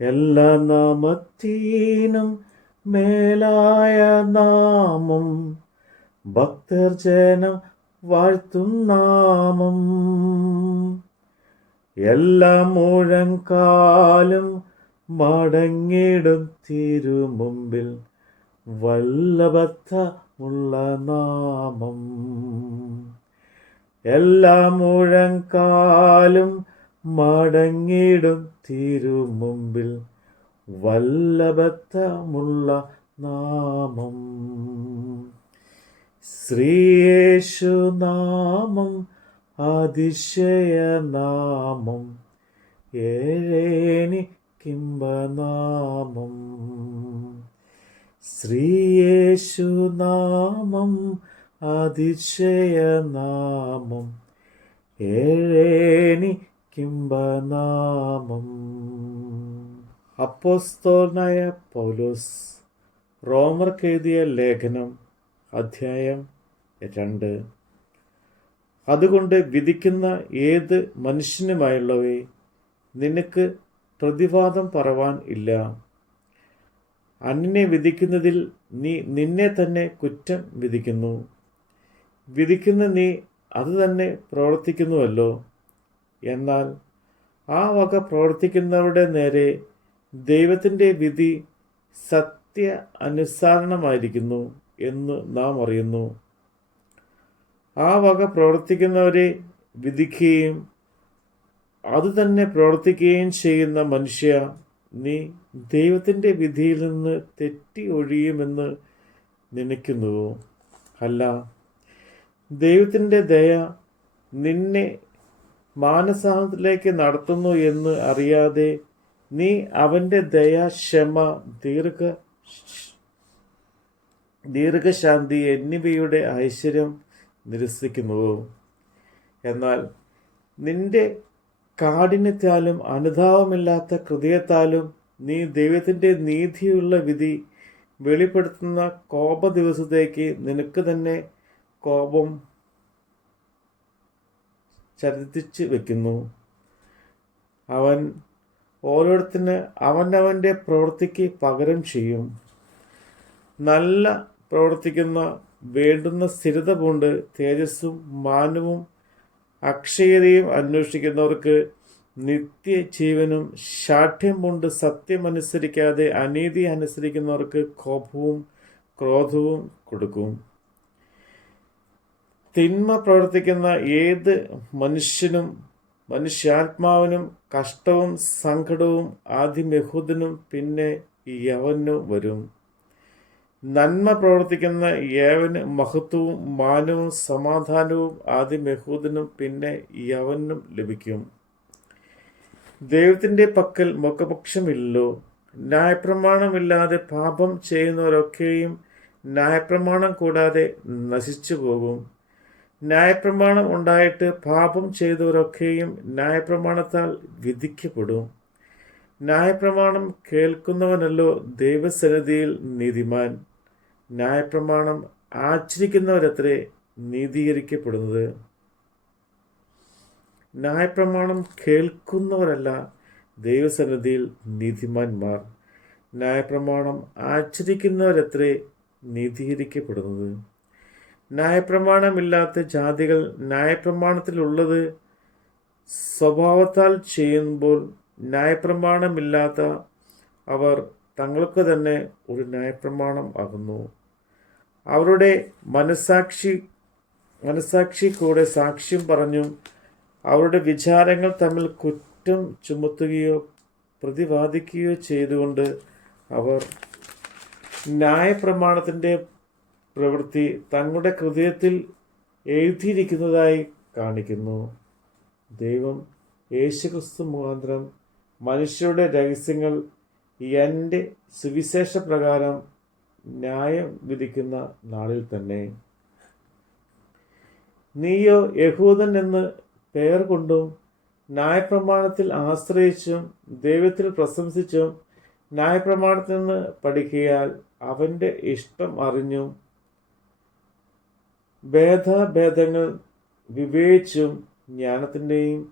എല്ലാ നാമത്തീനും മേലായ നാമം, ഭക്തർ ജനം വാഴ്ത്തും നാമം. എല്ലാ മുഴങ്കാലും മടങ്ങിടും തിരുമുമ്പിൽ, വല്ലഭത്വമുള്ള നാമം. എല്ലാ മുഴങ്കാലും മടങ്ങിടും തിരുമുമ്പിൽ, വല്ലഭത്വമുള്ള നാമം. ശ്രീയേശു നാമം അതിശയനാമം, ഏഴേനിക്കിമ്പനാമം. ശ്രീയേശു നാമം അതിശയനാമം, ഏഴേനിക്കിമ്പനാമം. അപ്പോസ്തലനായ പൗലോസ് റോമർക്കെഴുതിയ ലേഖനം അധ്യായം 2. അതുകൊണ്ട് വിധിക്കുന്ന ഏത് മനുഷ്യനുമായുള്ളവേ, നിനക്ക് പ്രതിവാദം പറവാൻ ഇല്ല. അന്യനെ വിധിക്കുന്നതിൽ നീ നിന്നെ തന്നെ കുറ്റം വിധിക്കുന്നു. വിധിക്കുന്ന നീ അത് തന്നെ പ്രവർത്തിക്കുന്നുവല്ലോ. എന്നാൽ ആ വക പ്രവർത്തിക്കുന്നവരുടെ നേരെ ദൈവത്തിൻ്റെ വിധി സത്യ അനുസരണമായിരിക്കുന്നു എന്ന് നാം അറിയുന്നു. ആ വക പ്രവർത്തിക്കുന്നവരെ വിധിക്കുകയും അതുതന്നെ പ്രവർത്തിക്കുകയും ചെയ്യുന്ന മനുഷ്യ, നീ ദൈവത്തിൻ്റെ വിധിയിൽ നിന്ന് തെറ്റി ഒഴിയുമെന്ന് നനയ്ക്കുന്നുവോ? അല്ല, ദൈവത്തിൻ്റെ ദയ നിന്നെ മാനസാന്തരത്തിലേക്ക് നടത്തുന്നു എന്ന് അറിയാതെ നീ അവൻ്റെ ദയ, ക്ഷമ, ദീർഘശാന്തി എന്നിവയുടെ ഐശ്വര്യം നിരസിക്കുന്നുവോ? എന്നാൽ നിന്റെ കാഠിന്യത്താലും അനുതാപമില്ലാത്ത ഹൃദയത്താലും നീ ദൈവത്തിൻ്റെ നീതിയുള്ള വിധി വെളിപ്പെടുത്തുന്ന കോപ ദിവസത്തേക്ക് നിനക്ക് തന്നെ കോപം ചരിച്ച് വെക്കുന്നു. അവൻ ഓരോരുത്തന് അവനവൻ്റെ പ്രവൃത്തിക്ക് പകരം ചെയ്യും. നല്ല പ്രവർത്തിക്കുന്ന വേണ്ടുന്ന സ്ഥിരത കൊണ്ട് തേജസ്സും മാനവും അക്ഷയതയും അന്വേഷിക്കുന്നവർക്ക് നിത്യജീവനും, ശാഠ്യം കൊണ്ട് സത്യമനുസരിക്കാതെ അനീതി അനുസരിക്കുന്നവർക്ക് കോപവും ക്രോധവും കൊടുക്കും. തിന്മ പ്രവർത്തിക്കുന്ന ഏത് മനുഷ്യാത്മാവിനും കഷ്ടവും സങ്കടവും ആദ്യം യഹൂദനും പിന്നെ യവനും വരും. നന്മ പ്രവർത്തിക്കുന്ന ഏവന് മഹത്വവും മാനവും സമാധാനവും ആദ്യം യഹൂദനും പിന്നെ യവനും ലഭിക്കും. ദൈവത്തിൻ്റെ പക്കൽ മുഖപക്ഷമില്ലല്ലോ. ന്യായപ്രമാണമില്ലാതെ പാപം ചെയ്യുന്നവരൊക്കെയും ന്യായപ്രമാണം കൂടാതെ നശിച്ചു പോകും. ന്യായപ്രമാണം ഉണ്ടായിട്ട് പാപം ചെയ്തവരൊക്കെയും ന്യായപ്രമാണത്താൽ വിധിക്കപ്പെടും. ന്യായപ്രമാണം കേൾക്കുന്നവനല്ലോ ദൈവസന്നിധിയിൽ നീതിമാൻ. ന്യായപ്രമാണം ആചരിക്കുന്നവരത്രേ നീതീകരിക്കപ്പെടുന്നത്. ന്യായപ്രമാണം കേൾക്കുന്നവരല്ല ദൈവസന്നിധിയിൽ നീതിമാന്മാർ. ന്യായപ്രമാണം ആചരിക്കുന്നവരത്രേ നീതീകരിക്കപ്പെടുന്നത്. ന്യായപ്രമാണമില്ലാത്ത ജാതികൾ ന്യായപ്രമാണത്തിലുള്ളത് സ്വഭാവത്താൽ ചെയ്യുമ്പോൾ ന്യായപ്രമാണമില്ലാത്ത അവർ തങ്ങൾക്ക് തന്നെ ഒരു ന്യായപ്രമാണം ആകുന്നു. അവരുടെ മനസാക്ഷി കൂടെ സാക്ഷ്യം പറഞ്ഞും അവരുടെ വിചാരങ്ങൾ തമ്മിൽ കുറ്റം ചുമത്തുകയോ പ്രതിവാദിക്കുകയോ ചെയ്തുകൊണ്ട് അവർ ന്യായപ്രമാണത്തിൻ്റെ പ്രവൃത്തി തങ്ങളുടെ ഹൃദയത്തിൽ എഴുതിയിരിക്കുന്നതായി കാണിക്കുന്നു. ദൈവം യേശുക്രിസ്തു മുഖാന്തരം മനുഷ്യരുടെ രഹസ്യങ്ങൾ എൻ്റെ സുവിശേഷ പ്രകാരം ന്യായം വിധിക്കുന്ന നാളിൽ തന്നെ. നീയോ യഹൂദൻ എന്ന് പേർ കൊണ്ടും ന്യായപ്രമാണത്തിൽ ആശ്രയിച്ചും ദൈവത്തിൽ പ്രശംസിച്ചും ന്യായപ്രമാണത്തിൽ നിന്ന് പഠിക്കിയാൽ അവൻ്റെ ഇഷ്ടം അറിഞ്ഞും ഭേദങ്ങൾ വിവേചിച്ചും ജ്ഞാനത്തിൻ്റെയും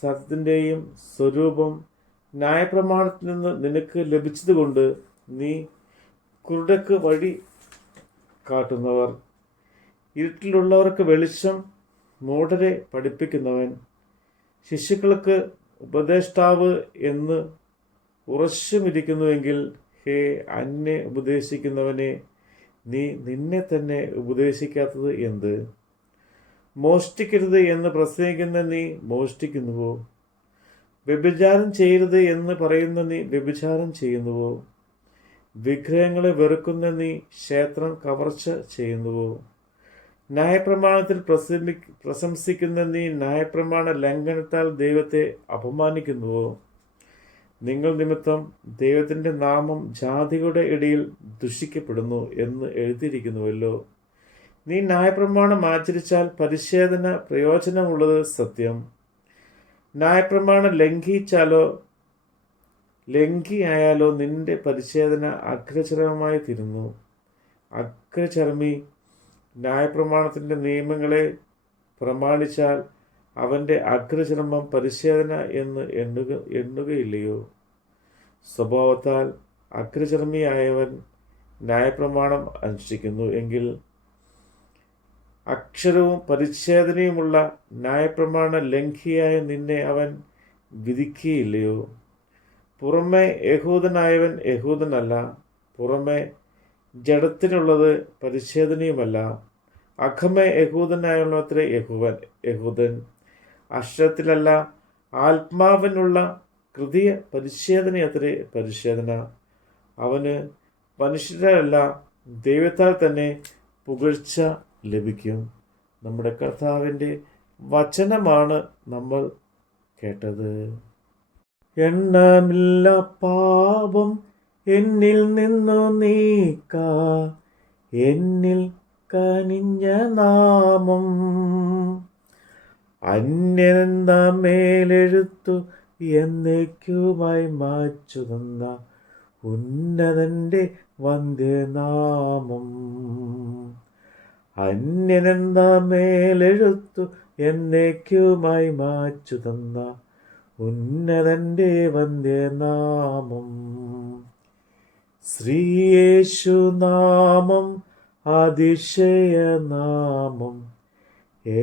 സത്യത്തിൻ്റെയും സ്വരൂപം ന്യായപ്രമാണത്തിൽ നിന്ന് നിനക്ക് ലഭിച്ചതുകൊണ്ട് നീ കുരുടക്ക് വഴി കാട്ടുന്നവർ, ഇരുട്ടിലുള്ളവർക്ക് വെളിച്ചം, മൂഢരെ പഠിപ്പിക്കുന്നവൻ, ശിശുക്കൾക്ക് ഉപദേഷ്ടാവ് എന്ന് ഉറച്ചുമിരിക്കുന്നുവെങ്കിൽ, ഹേ അന്യെ ഉപദേശിക്കുന്നവനെ, നീ നിന്നെ തന്നെ ഉപദേശിക്കാത്തത് എന്ത്? മോഷ്ടിക്കരുത് എന്ന് പ്രസംഗിക്കുന്ന നീ മോഷ്ടിക്കുന്നുവോ? വ്യഭിചാരം ചെയ്യരുത് എന്ന് പറയുന്ന നീ വ്യഭിചാരം ചെയ്യുന്നുവോ? വിഗ്രഹങ്ങളെ വെറുക്കുന്ന നീ ക്ഷേത്രം കവർച്ച ചെയ്യുന്നുവോ? ന്യായപ്രമാണത്തിൽ പ്രശംസിക്കുന്ന നീ ന്യായപ്രമാണ ലംഘനത്താൽ ദൈവത്തെ അപമാനിക്കുന്നുവോ? നിങ്ങൾ നിമിത്തം ദൈവത്തിൻ്റെ നാമം ജാതികളുടെ ഇടയിൽ ദുഷിക്കപ്പെടുന്നു എന്ന് എഴുതിയിരിക്കുന്നുവല്ലോ. നീ ന്യായപ്രമാണം ആചരിച്ചാൽ പരിച്ഛേദന പ്രയോജനമുള്ളത് സത്യം. ന്യായപ്രമാണം ലംഘിയായാലോ നിന്റെ പരിച്ഛേദന അഗ്രചരമമായി തീരുന്നു. അഗ്രചർമ്മി ന്യായപ്രമാണത്തിൻ്റെ നിയമങ്ങളെ പ്രമാണിച്ചാൽ അവൻ്റെ അഗ്രചർമ്മം പരിച്ഛേദന എന്ന് എണ്ണുകയില്ലയോ? സ്വഭാവത്താൽ അഗ്രചർമ്മിയായവൻ ന്യായപ്രമാണം അനുഷ്ഠിക്കുന്നു എങ്കിൽ അക്ഷരവും പരിച്ഛേദനയുമുള്ള ന്യായപ്രമാണ ലംഘിയായ നിന്നെ അവൻ വിധിക്കുകയില്ലയോ? പുറമെ യഹൂദനായവൻ യഹൂദനല്ല, പുറമെ ജഡത്തിനുള്ളത് പരിച്ഛേദനയുമല്ല. അകമേ യഹൂദനായുള്ളത്രേ യഹൂദൻ, അക്ഷരത്തിലല്ല ആത്മാവിനുള്ള ഹൃദയ പരിച്ഛേദനയത്രേ പരിച്ഛേദന. അവന് മനുഷ്യരല്ല ദൈവത്താൽ തന്നെ പുകഴ്ച ലഭിക്കും. നമ്മുടെ കർത്താവിൻ്റെ വചനമാണ് നമ്മൾ കേട്ടത്. എണ്ണമില്ല പാപം എന്നിൽ നിന്നു നീക്ക, എന്നിൽ കനിഞ്ഞ നാമം, അന്യനെന്ന മേലെഴുത്തു എന്നേക്കുമായി മാച്ചു തന്ന ഉന്നതൻ്റെ വന്ധ്യനാമം. അന്യനെന്ന മേലെഴുത്തു എന്നേക്കുമായി മാച്ചു തന്ന ഉന്നതൻ്റെ വന്ധ്യനാമം. ശ്രീയേശുനാമം അതിശയനാമം,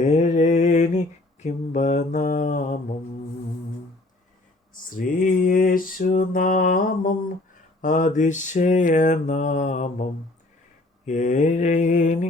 ഏഴേനിക്കിമ്പനാമം. ശ്രീയേശുനാമം അതിശയനാമം, ഏഴേനിക്കിമ്പനാമം.